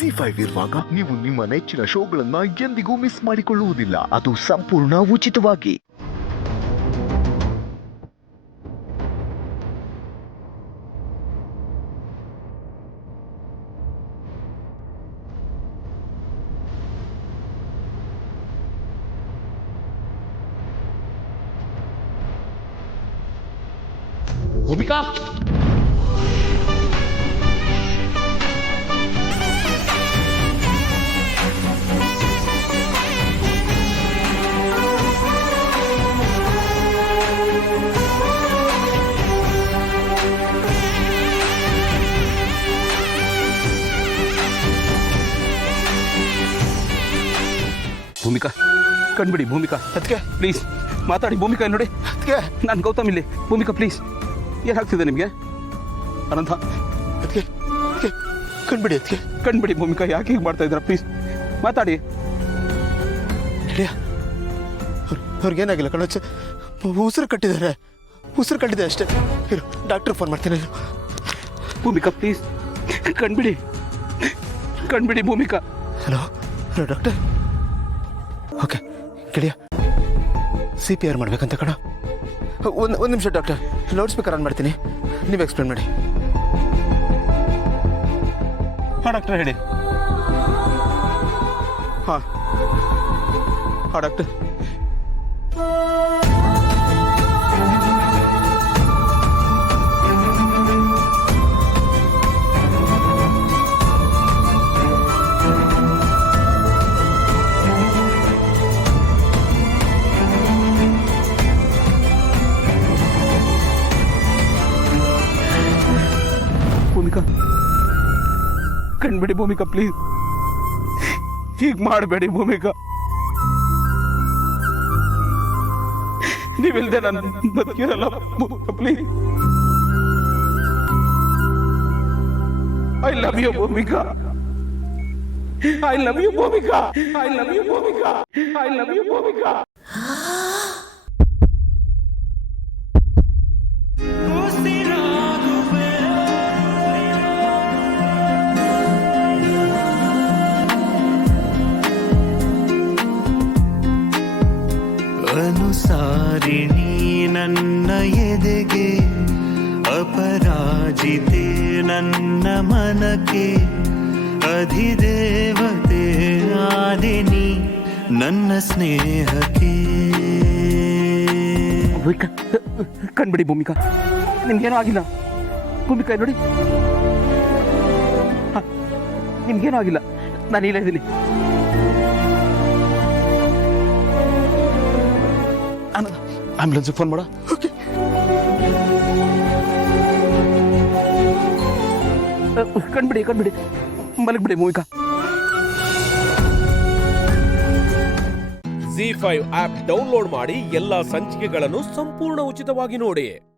ಜಿ5 ಇರುವಾಗ ನೀವು ನಿಮ್ಮ ನೆಚ್ಚಿನ ಶೋಗಳನ್ನ ಎಂದಿಗೂ ಮಿಸ್ ಮಾಡಿಕೊಳ್ಳುವುದಿಲ್ಲ. ಅದು ಸಂಪೂರ್ಣ ಉಚಿತವಾಗಿ. ಭೂಮಿಕಾ, ಭೂಮಿಕಾ ಕಣ್ಬಿಡಿ. ಭೂಮಿಕಾ ಅದಕ್ಕೆ ಪ್ಲೀಸ್ ಮಾತಾಡಿ. ಭೂಮಿಕಾ ನೋಡಿ, ಅದಕ್ಕೆ ನಾನು ಗೌತಮ್ ಇಲ್ಲಿ. ಭೂಮಿಕಾ ಪ್ಲೀಸ್, ಏನಾಗ್ತಿದೆ ನಿಮಗೆ? ಅನಂತ ಅದಕ್ಕೆ ಕಣ್ಬಿಡಿ. ಅದಕ್ಕೆ ಕಣ್ಬಿಡಿ. ಭೂಮಿಕಾ ಯಾಕೆ ಹೀಗೆ ಮಾಡ್ತಾ ಇದ್ದೀರಾ? ಪ್ಲೀಸ್ ಮಾತಾಡಿ. ಅವ್ರಿಗೇನಾಗಿಲ್ಲ ಕಣಚ್ಚ, ಉಸಿರು ಕಟ್ಟಿದ್ದಾರೆ ಅಷ್ಟೇ. ಡಾಕ್ಟ್ರ್ ಫೋನ್ ಮಾಡ್ತೀನಿ. ಭೂಮಿಕಾ ಪ್ಲೀಸ್ ಕಣ್ಬಿಡಿ. ಭೂಮಿಕಾ. Hello doctor. ಓಕೆ ಗೆಳೆಯ, CPR ಮಾಡ್ಬೇಕಂತ ಕಣ. ಒಂದು ನಿಮಿಷ ಡಾಕ್ಟರ್, ಲೌಡ್ ಸ್ಪೀಕರ್ ಆನ್ ಮಾಡ್ತೀನಿ, ನೀವು ಎಕ್ಸ್ಪ್ಲೇನ್ ಮಾಡಿ. ಹಾಂ ಡಾಕ್ಟರ್ ಹೇಳಿ. ಹಾಂ ಡಾಕ್ಟರ್. ಭೂಮಿಕಾ ಕಣ್ಬಿಡಿ. ಭೂಮಿಕಾ ಪ್ಲೀಸ್ ಹೀಗೆ ಮಾಡಬೇಡಿ. ಭೂಮಿಕಾ ನೀವಿಲ್ದೆ ನಾನು ಬದುಕಿರಲ್ಲ. Please, I love you Bhumika. I love you Bhumika. I love you Bhumika. I love you Bhumika. ಅನುಸಾರಿಣಿ ನನ್ನ ಎದೆಗೆ, ಅಪರಾಜಿತೆ ನನ್ನ ಮನಕ್ಕೆ, ಅಧಿದೇವತೆ ಆದಿನಿ ನನ್ನ ಸ್ನೇಹಕ್ಕೆ. ಭೂಮಿಕಾ ಕಣ್ಬಿಡಿ. ಭೂಮಿಕಾ ನಿಮ್ಗೇನೂ ಆಗಿಲ್ಲ. ಭೂಮಿಕಾ ನೋಡಿ, ನಿಮ್ಗೇನೂ ಆಗಿಲ್ಲ. ನಾನು ಇಲ್ಲ ಇದ್ದೀನಿ. ಆಂಬ್ಯುಲೆನ್ಸ್ಗೆ ಫೋನ್ ಮಾಡ. ಕಣ್ಬಿಡಿ. ಮಲಗ್ಬಿಡಿ ಭೂಮಿಕಾ. ಜಿ5 ಆಪ್ ಡೌನ್ಲೋಡ್ ಮಾಡಿ ಎಲ್ಲಾ ಸಂಚಿಕೆಗಳನ್ನು ಸಂಪೂರ್ಣ ಉಚಿತವಾಗಿ ನೋಡಿ.